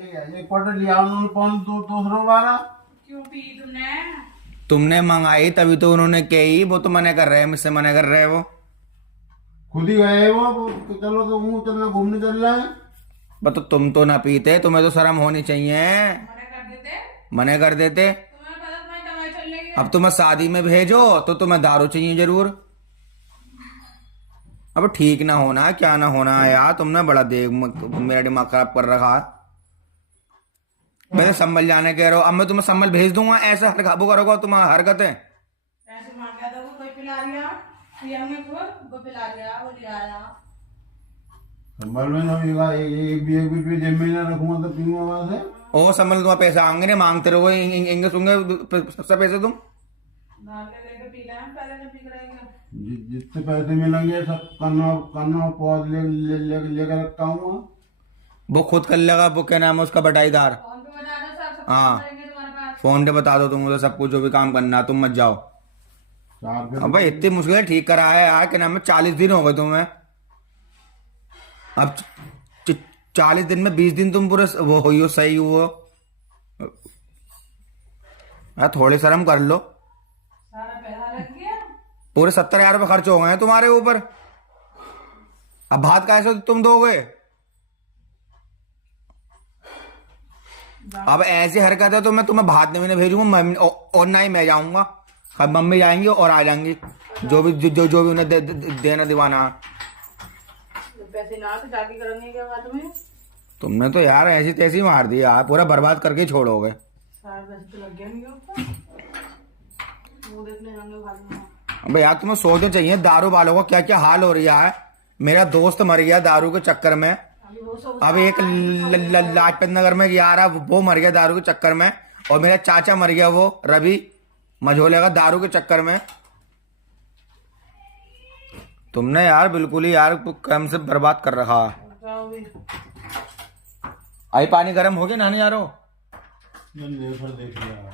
एक क्वार्टर लिया उन्होंने 500 क्यों पी तुमने? तुमने मंगाई तभी तो उन्होंने कही, वो तो मना कर रहे हैं, मुझसे मना कर रहे हैं वो। खुद ही गए वो तो चलो तो मुंह चलना घूमने चल रहा है। बस तो तुम तो ना पीते, तुम्हें तो शर्म होनी चाहिए। मना कर देते। मना कर देते। तुम्हें पता तुम्हारी कमाई चल रही है। अब तुम्हें शादी में भेजो तो तुम्हें दारू चाहिए जरूर। अब ठीक ना होना क्या ना होना है यार, तुमने बड़ा मेरा दिमाग खराब कर रखा है। वैसे संभल जाने कह रहे हो, अब मैं तुम्हें संभल भेज दूंगा, ऐसे वो करोगे तुम्हारा हरकतें। पैसे मांग गया था वो, कोई पिला लिया पिया में वो पिला लिया, वो ले आया। संभल में ना होगा, एक भी जेब में ना रखूंगा तो पीऊंगा वहां से। ओ संभल तुम्हारे पैसे आएंगे नहीं, मांगते रहो इंगे सुंगे सबसे पैसे तुम। मार के लेके पी रहे हैं, पहले नहीं पी रहेगा। जितने पैसे मिलेंगे सब कन्ना पौध लेकर रखता हूँ। वो खुद कर लेगा, वो क्या नाम है उसका बटाईदार। फोन पे बता दो, सब हाँ। करेंगे तुम्हारे पास। फोन पे बता दो तुम उसे सब कुछ, जो भी काम करना है, तुम मत जाओ। अब भाई इतनी मुश्किल ठीक करा है यार, क्या नाम है 40 दिन हो गए तुम्हें। अब 40 दिन में 20 दिन तुम पूरे वो हो सही हुआ यार, थोड़ी शर्म कर लो। सारा पैसा रख गया। पूरे 70,000 रुपये खर्च हो गए हैं तुम्हारे ऊपर। अब भात कैसे तुम दोगे? अब ऐसी हरकत है तो मैं तुम्हें भात नहीं भेजूंगा, और ना ही मैं जाऊंगा। अब मम्मी जाएंगी और आ जाएंगी, जो भी उन्हें देना दिवाना। पैसे ना तो जाके करेंगे क्या बात में? तुमने तो यार ऐसी तैसी मार दी यार, पूरा बर्बाद करके ही छोड़ोगे। सारा पैसे तो लग गया नहीं ऊपर। वो देखने जाएंगे बाद में। अबे यार तुम्हें सोचना चाहिए, दारू वालों का क्या क्या हाल हो रहा है। मेरा दोस्त मर गया दारू के चक्कर में। अभी वो सब अब एक लाजपत नगर में गया रहा, वो मर गया दारू के चक्कर में। और मेरा चाचा मर गया, वो रवि मझोले का, दारू के चक्कर में। तुमने यार बिल्कुल ही यार क्रम से बर्बाद कर रखा। जाओ भी। आई पानी गर्म हो गया, नहाने जा रहे हो? देख लिया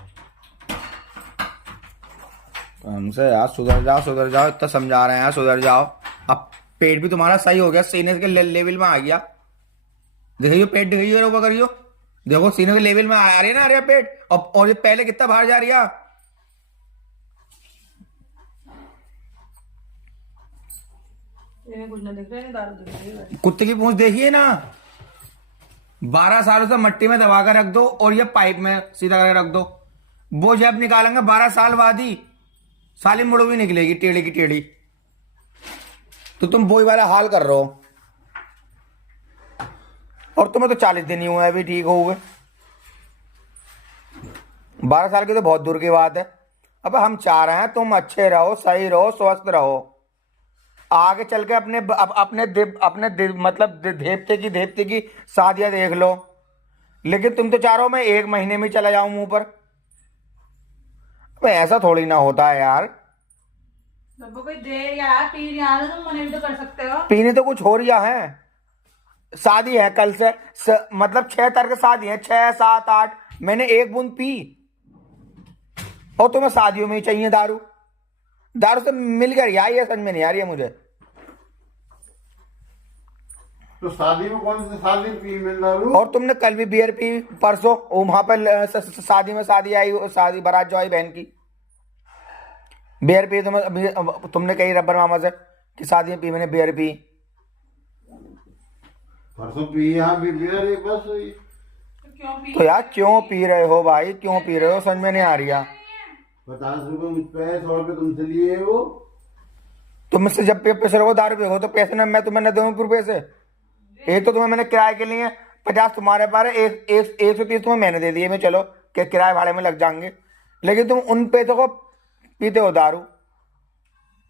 हमसे यार सुधर जाओ, इतना समझा रहे हैं यार, सुधर जाओ। अब पेट भी तुम्हारा सही हो गया, सीने के लेवल में आ गया। देखियो पेट, देखियो ऊपर करियो, देखो सीने के लेवल में आ रही है ना, आ रहा पेट। और ये पहले कितना बाहर जा रही है। इन्हें कुछ ना दिख रहा है, दारू दिख रही है। कुत्ते की पूंछ देखिए ना, 12 सालों से मट्टी में दबा कर रख दो और ये पाइप में सीधा करके रख दो। वो जब निकालेंगे 12 साल बाद ही साली मुड़ो भी निकलेगी, टेढ़ी की टेढ़ी। तो तुम वही वाला हाल कर रहे हो। और तुम्हें तो 40 दिन ही हुए अभी ठीक हो हुए। 12 साल की तो बहुत दूर की बात है। अब हम चाह रहे हैं तुम अच्छे रहो, सही रहो, स्वस्थ रहो, आगे चल के मतलब देवते की शादियां देख लो। लेकिन तुम तो चाह रहे हो मैं 1 महीने में चला जाऊं मुंह पर। अब ऐसा थोड़ी ना होता है यार। सबको कोई दे यार, पी यार, तुम मना भी तो कर सकते हो। पीने तो कुछ हो रहा है, शादी है कल से, मतलब 6 तारीख शादी है, 6, 7, 8। मैंने 1 बूंद पी और तुम्हें शादियों में ही चाहिए दारू। दारू से मिल गया यार, ये समझ में नहीं आ रही है मुझे। तो शादी में कौन सी शादी पी मिल दारू? और तुमने कल भी बियर पी, परसों वहां पर शादी में शादी आई, शादी बारात जो आई बहन की, बियर पी। तुमने कही रब्बर मामा से कि शादी में पी, मैंने बियर पी। परसों पी, यहाँ भी बियर एक बस। तो क्यों पी? तो यार क्यों पी रहे हो भाई, क्यों पी रहे हो, समझ में नहीं आ रही है। 50 रुपए मुझ पे है, 100 रुपए तुमसे लिए वो। तुम मुझसे जब पैसे रखो दारू पियो तो पैसे ना मैं तुम्हें न दूँ पैसे। एक तो तुम्हें मैंने किराए के लिए 50 तुम्हारे पास है, 130 तुम्हें मैंने दे दिए, मैं चलो कि किराए भाड़े में लग जाएंगे। लेकिन तुम उन पैसों को पीते हो दारू।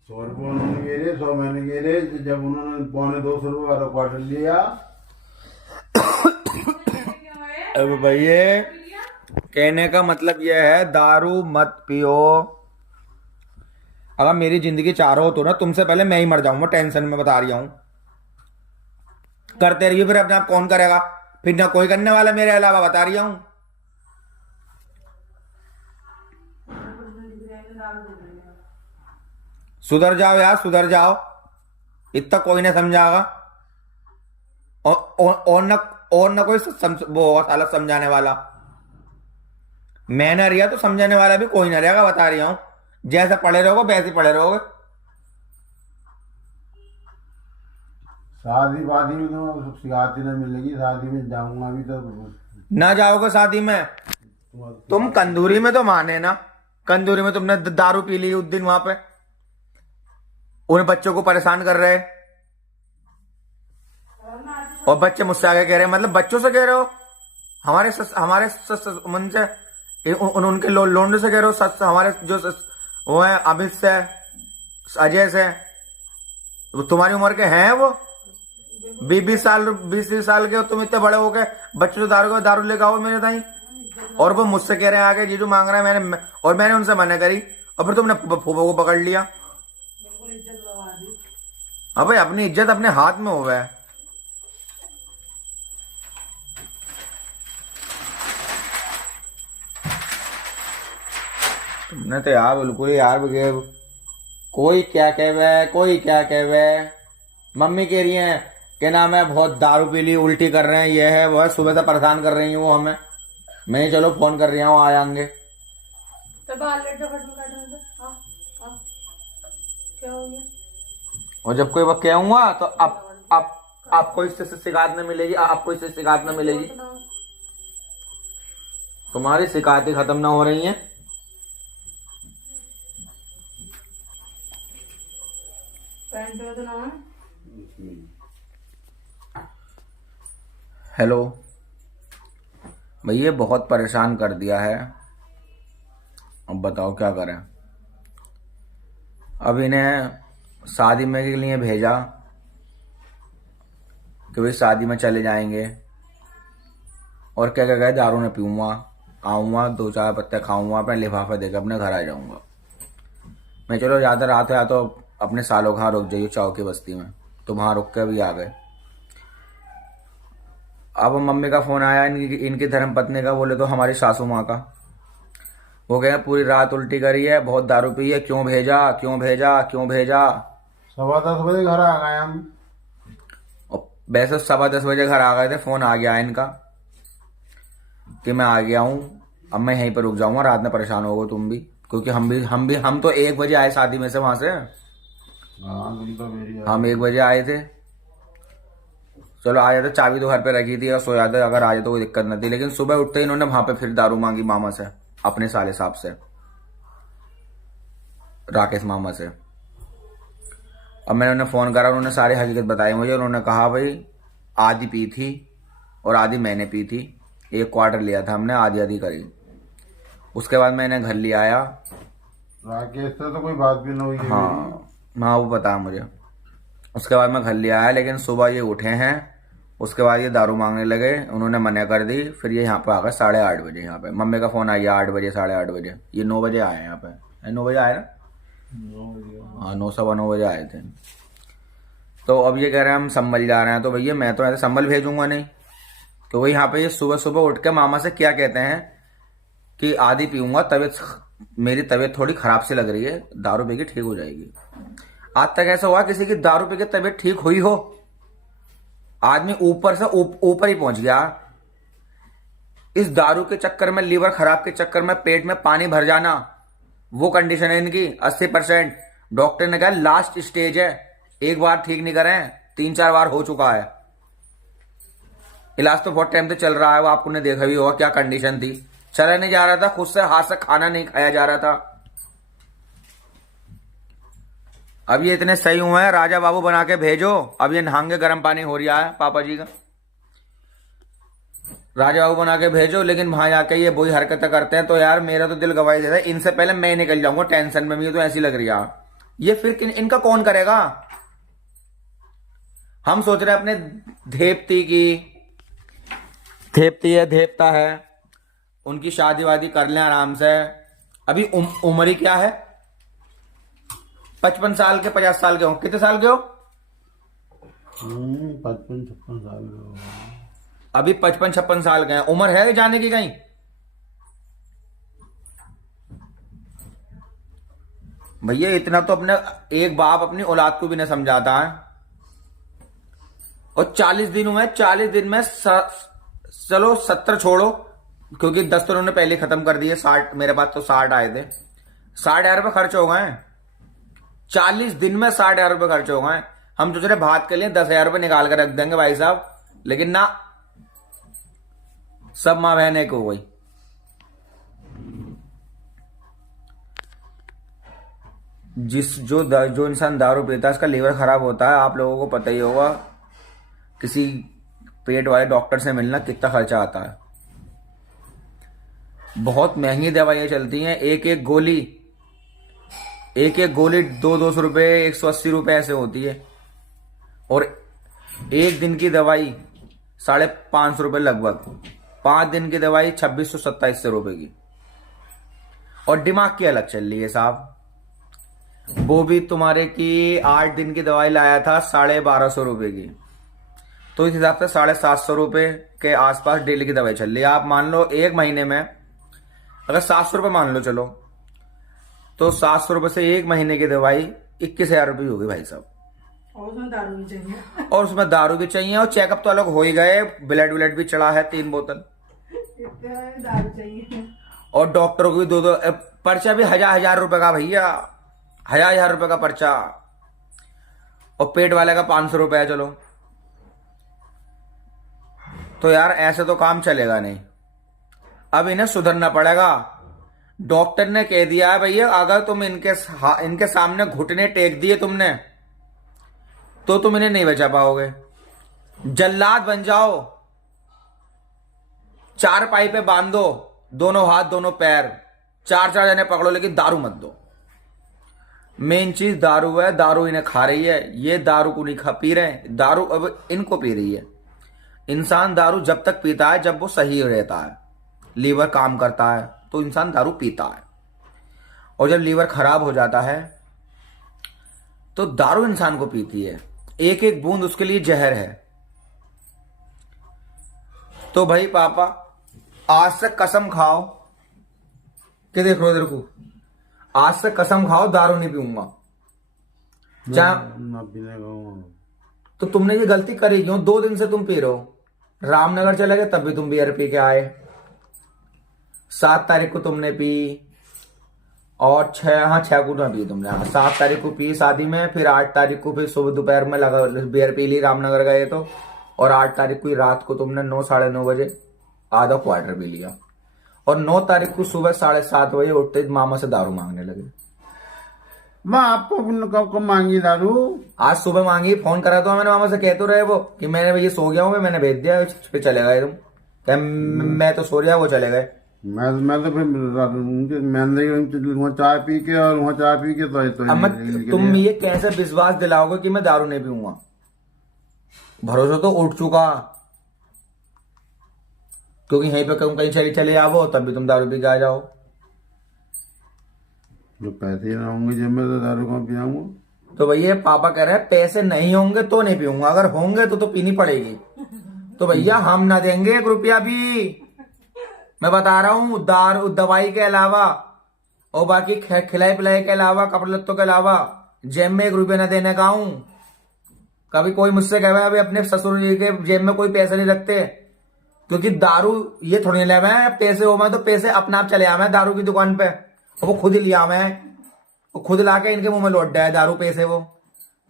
100 रुपये उन्होंने गिरे, 100 मैंने गिरे। जब उन्होंने 250 वाला क्वार्टर लिया। अब भैया कहने का मतलब यह है, दारू मत पियो। अगर मेरी जिंदगी चाह रहे हो तो ना, तुमसे पहले मैं ही मर जाऊंगा, टेंशन में बता रही हूं। करते रहिए फिर, अपने आप कौन करेगा फिर, ना कोई करने वाला मेरे अलावा, बता रही हूं। सुधर जाओ यार, सुधर जाओ, इतना कोई ना समझागा। और और ना कोई वो होगा साला समझाने वाला। मैं ना रिया तो समझाने वाला भी कोई ना रहेगा, बता रही हूं। जैसे पढ़े रहोगे वैसे पढ़े रहोगे। शादी वादी में तो सिखाती ना मिलेगी, शादी में जाऊंगा भी तो ना जाओगे शादी में। तुम कंदूरी में तो माने ना, कंदूरी में तुमने दारू पी ली उस दिन वहां पे, उन बच्चों को परेशान कर रहे, और बच्चे मुझसे आगे कह रहे, मतलब बच्चों से कह रहे हो, हमारे मन से उनके लोंडे से कह रहे हो, हमारे जो वो है अमित से, अजय से, वो तुम्हारी उम्र के हैं, वो 20 साल के हो तुम, इतने बड़े हो गए, बच्चे तो दारू लेकर आओ मेरे ताई, और वो मुझसे कह रहे हैं आगे जीजू मांग रहा है, मैंने उनसे मना करी, और फिर तुमने फूफो को पकड़ लिया। अब भाई अपनी इज्जत अपने हाथ में हो गया। तुमने तो यार बिल्कुल यार कोई क्या कहवे। मम्मी कह रही है कि नाम है बहुत दारू पी ली, उल्टी कर रहे हैं, ये है वो है, सुबह से परेशान कर रही है वो हमें। मैं चलो फोन कर रही हूँ, आ जाएंगे। तो बाल लड्डू खत्म कर दो। हाँ क्या हो गया? और जब कोई वक्त कहूंगा तो आपको इससे शिकायत न मिलेगी, आपको इससे शिकायत न मिलेगी। तुम्हारी शिकायतें खत्म ना हो रही हैं। पैंट बदलना है। हेलो भैया, बहुत परेशान कर दिया है, अब बताओ क्या करें। अब इन्हें शादी में के लिए भेजा कि भाई शादी में चले जाएंगे, और क्या क्या गए, दारू न पीऊंगा, आऊँगा 2-4 पत्ते खाऊंगा, अपने लिफाफा देकर अपने घर आ जाऊंगा। मैं चलो ज़्यादा रात है तो अपने सालों कहाँ रुक जाइए, चाव की बस्ती में, तो वहाँ रुक के भी आ गए। अब मम्मी का फोन आया, इनकी धर्मपत्नी का, बोले तो हमारी सासू माँ का। वो गए पूरी रात उल्टी करी है, बहुत दारू पी है, क्यों भेजा। 10:15 बजे घर आ गए हम। और वैसे 10:15 बजे घर आ गए थे, फोन आ गया इनका कि मैं आ गया हूँ, अब मैं यहीं पर रुक जाऊंगा, रात में परेशान होगो तुम भी, क्योंकि हम तो 1 बजे आए शादी में से, वहां से हम 1 बजे आए थे। चलो आ जाते, चाबी तो घर पे रखी थी और सो जाते, अगर आ जाते तो कोई दिक्कत नहीं थी। लेकिन सुबह उठते ही इन्होंने वहां पे फिर दारू मांगी मामा से, अपने साले साहब से, राकेश मामा से। अब मैंने उन्हें फोन करा, उन्होंने सारी हकीकत बताई मुझे। उन्होंने कहा भाई आधी पी थी और आधी मैंने पी थी, 1 क्वार्टर लिया था हमने, आधी करी। उसके बाद मैंने घर ले आया। राकेश से तो कोई बात भी नहीं हुई। हाँ वो पता मुझे। उसके बाद मैं घर ले आया, लेकिन सुबह ये उठे हैं, उसके बाद ये दारू मांगने लगे, उन्होंने मना कर दी। फिर ये यहाँ पे आ गए 8:30 बजे। यहाँ पे मम्मी का फोन आया 8 बजे, 8:30 बजे। ये 9 बजे आए यहाँ पे, 9 बजे आए ना, 9, 9:15 बजे आए थे। तो अब ये कह रहे हैं हम संभल जा रहे हैं। तो भैया मैं तो ऐसे संभल भेजूंगा नहीं। तो वही यहाँ पे ये सुबह सुबह उठ के मामा से क्या कहते हैं कि आधी पीऊंगा, मेरी तबीयत थोड़ी खराब सी लग रही है, दारू पी के ठीक हो जाएगी। आज तक ऐसा हुआ किसी की दारू पी के तबीयत ठीक हुई हो? आदमी ऊपर से ऊपर ही पहुंच गया। इस दारू के चक्कर में, लीवर खराब के चक्कर में, पेट में पानी भर जाना, वो कंडीशन है इनकी 80%। डॉक्टर ने कहा लास्ट स्टेज है, एक बार ठीक नहीं करें, 3-4 बार हो चुका है। इलाज तो बहुत टाइम से चल रहा है, वो आपको ने देखा भी होगा क्या कंडीशन थी। चला नहीं जा रहा था, खुद से हाथ से खाना नहीं खाया जा रहा था। अब ये इतने सही हुए हैं, राजा बाबू बना के भेजो। अब ये नहांगे, गर्म पानी हो रहा है पापा जी का, राजा बाबू बना के भेजो। लेकिन वहां जाके ये वही हरकतें करते हैं, तो यार मेरा तो दिल गवाही देता है। इनसे पहले मैं निकल जाऊंगा टेंशन में, मुझे तो ऐसी लग रही है। ये फिर इनका कौन करेगा? हम सोच रहे हैं अपने धेपती की, धेपती है, धेपता है, उनकी शादी वादी कर लें आराम से। अभी उम्र ही क्या है, 55 साल के, 50 साल के हो। कितने साल के हो? 55-56 साल के हो। अभी 55-56 साल के हैं, उम्र है जाने की कहीं? भैया इतना तो अपने एक बाप अपनी औलाद को भी नहीं समझाता है। और 40 दिन हुए, 40 दिन में चलो 70 छोड़ो, क्योंकि 10 तो उन्होंने पहले खत्म कर दिए, 60 मेरे पास तो 60 आए थे, 60,000 रुपये खर्च हो गए। 40 दिन में 60,000 रुपये खर्च हो गए। हम सोच रहे भात के लिए 10,000 रुपये निकाल कर रख देंगे भाई साहब, लेकिन ना, सब माँ बहन एक हो गई। जो इंसान दारू पीता है उसका लीवर खराब होता है, आप लोगों को पता ही होगा। किसी पेट वाले डॉक्टर से मिलना कितना खर्चा आता है, बहुत महंगी दवाइयां चलती हैं। एक एक गोली 200 रुपए, 180 रुपए ऐसे होती है, और एक दिन की दवाई 550 रुपए लगभग, 5 दिन की दवाई 2600-2700 रुपए की। और दिमाग की अलग चल रही है साहब, वो भी तुम्हारे की 8 दिन की दवाई लाया था 1250 रुपए की, तो इस हिसाब से 750 रुपए के आसपास डेली की दवाई चल रही है। आप मान लो एक महीने में अगर 700 रुपए मान लो, चलो तो 700 रुपए से एक महीने की दवाई 21,000 रुपये होगी भाई साहब। और उसमें दारू भी चाहिए। और उसमें दारू भी चाहिए, और चेकअप तो अलग हो ही गए, ब्लड भी चढ़ा है 3 बोतल, दारू चाहिए। और डॉक्टरों को भी 2-2 पर्चा भी 1,000 रुपए का भैया, 1,000 रुपए का पर्चा, और पेट वाले का 500 रुपए है। चलो तो यार ऐसे तो काम चलेगा नहीं, अब इन्हें सुधरना पड़ेगा। डॉक्टर ने कह दिया है भैया, अगर तुम इनके सामने घुटने टेक दिए तुमने, तो तुम इन्हें नहीं बचा पाओगे। जल्लाद बन जाओ, 4 पाई पे बांध दो, दोनों हाथ दोनों पैर, 4-4 जने पकड़ो, लेकिन दारू मत दो। मेन चीज दारू है, दारू इन्हें खा रही है, ये दारू को नहीं पी रहे, दारू अब इनको पी रही है। इंसान दारू जब तक पीता है जब वो सही रहता है, लीवर काम करता है, तो इंसान दारू पीता है। और जब लीवर खराब हो जाता है तो दारू इंसान को पीती है, एक एक बूंद उसके लिए जहर है। तो भाई पापा आज से कसम खाओ कि देख रो, को आज से कसम खाओ दारू नहीं पीऊंगा। ना पीने का। तो तुमने ये गलती करी क्यों? 2 दिन से तुम पी रहे हो, रामनगर चले गए तब भी तुम बियर पी के आए, 7 तारीख को तुमने पी, और 6 को ना पी तुमने, 7 तारीख को पी शादी में, फिर 8 तारीख को फिर सुबह दोपहर में लगा बियर पी ली, रामनगर गए तो, और 8 तारीख को रात को तुमने 9-9:30 बजे आधा क्वार्टर पी लिया, और 9 तारीख को सुबह 7:30 बजे उठते मामा से दारू मांगने लगे। माँ आपको कब मांगी दारू? आज सुबह मांगी, फोन करा तो मैंने मामा से, कह तो रहे वो कि मैंने भैया सो गया हूं, मैंने भेज दिया, फिर चले गए तुम। क्या मैं तो सो रहा, वो चले गए। मैं तो फिर मैंने वहाँ चाय पी के, और वहाँ चाय पी के तो तुम ये कैसे विश्वास दिलाओगे कि मैं दारू नहीं पीऊंगा? भरोसा तो उठ चुका, क्योंकि यहीं पे कहीं चले आओ तब भी तुम दारू पी के आ जाओ। जो पैसे ही ना होंगे जब मैं तो दारू कहाँ पियाऊंगा? तो भैया पापा कह रहे हैं पैसे नहीं होंगे तो नहीं पीऊंगा, अगर होंगे तो पीनी पड़ेगी। तो भैया हम ना देंगे 1 रुपया भी, मैं बता रहा हूं। दारू दवाई के अलावा और बाकी खिलाई पिलाई के अलावा, कपड़े लत्तों के अलावा, जेब में 1 रुपया न देने का हूं। कभी कोई मुझसे कह अभी अपने ससुर जी के जेब में कोई पैसे नहीं रखते, क्योंकि दारू ये थोड़ी ले आवे, पैसे हो तो पैसे अपने आप चले आवे दारू की दुकान पे, और वो खुद ही लिया आवे, वो खुद लाके इनके मुंह में लौट जाए दारू पैसे वो।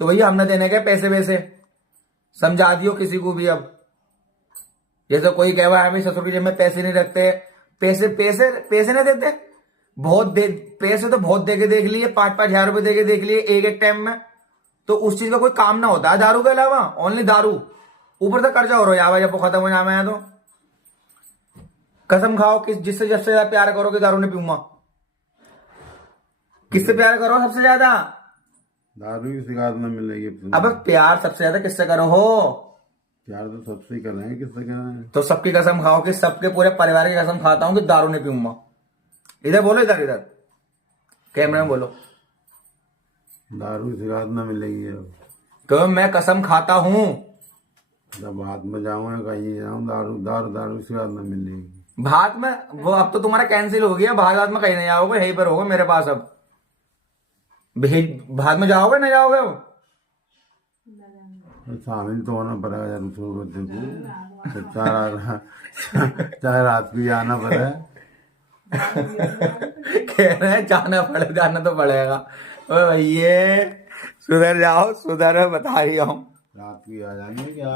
तो भैया हमने देने के पैसे वैसे समझा दियो किसी को भी। अब जैसे कोई कह रहा है भाई ससुर की जेब में पैसे नहीं रखते, पैसे नहीं देते, पैसे तो बहुत दे के देख लिए, 5-5 हजार रुपए दे के देख लिए एक टाइम में, तो उस चीज का कोई काम ना होता है दारू के अलावा, ओनली दारू। ऊपर से कर्जा हो रहा है जब वो खत्म हो जाए है तो। कसम खाओ कि जिससे ज्यादा प्यार करोगे दारू नहीं पीऊंगा। किससे प्यार करो सबसे ज्यादा? दारू की शिकायत न मिलेगी। अब प्यार सबसे ज्यादा किससे करो हो? प्यार तो सबसे ही कर रहे हैं, किससे कर रहे हैं? तो सबकी कसम खाओ कि सबके पूरे परिवार की कसम खाता हूं कि दारू नहीं पीऊंगा। इधर बोलो, इधर कैमरे में बोलो। दारू की शिकायत न मिलेगी। अब तो मैं कसम खाता हूं, जब हाथ में जाऊंगा कहीं जाऊं, दारू की शिकायत न मिलेगी। भात में वो अब तो तुम्हारा कैंसिल हो गया, भात में कहीं नहीं जाओगे, यहीं पर होगे मेरे पास। अब भात में जाओगे नहीं जाओगे? शामिल तो होना पड़ेगा यार उसको बच्चे को, तो चार रात भी आना पड़ेगा। कह रहे हैं जाना तो पड़ेगा। ओ भैया सुधर जाओ, सुधर, बता रही हूँ। रात भी आ जाएंगे क्या,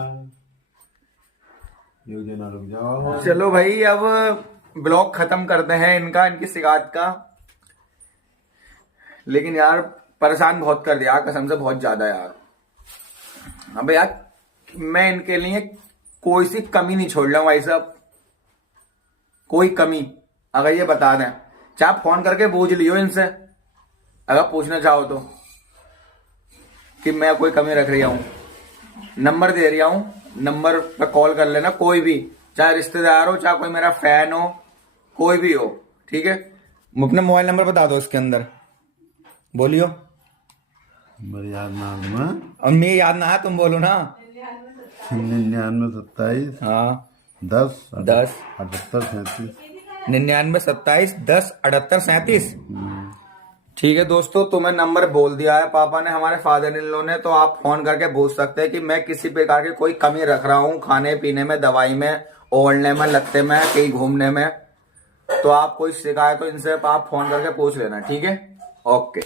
एक दिन रुक जाओ। चलो भाई अब ब्लॉग खत्म करते हैं इनका, इनकी शिकायत का। लेकिन यार परेशान बहुत कर दिया कसम से, बहुत ज्यादा यार। अबे यार मैं इनके लिए कोई सी कमी नहीं छोड़ रहा हूँ भाई साहब, कोई कमी। अगर ये बता दें, चाहे आप फोन करके पूछ लियो इनसे, अगर पूछना चाहो तो, कि मैं कोई कमी रख रही हूँ। नंबर दे रही हूँ, नंबर पे कॉल कर लेना, कोई भी, चाहे रिश्तेदार हो, चाहे कोई मेरा फैन हो, कोई भी हो, ठीक है। अपना मोबाइल नंबर बता दो इसके अंदर, बोलियो। मेरे याद ना आ तुम्हें, और मैं याद ना है, तुम बोलो ना। 99 27 हाँ 10 10 78 37। 99 27 10 78 37। ठीक है दोस्तों, तुम्हें नंबर बोल दिया है पापा ने, हमारे फादर इन लॉ ने, तो आप फोन करके पूछ सकते हैं कि मैं किसी प्रकार की कोई कमी रख रहा हूँ खाने पीने में, दवाई में, ओढ़ने में, लत्ते में, कहीं घूमने में। तो आप कोई शिकायत हो इनसे आप फोन करके पूछ लेना, ठीक है। ओके।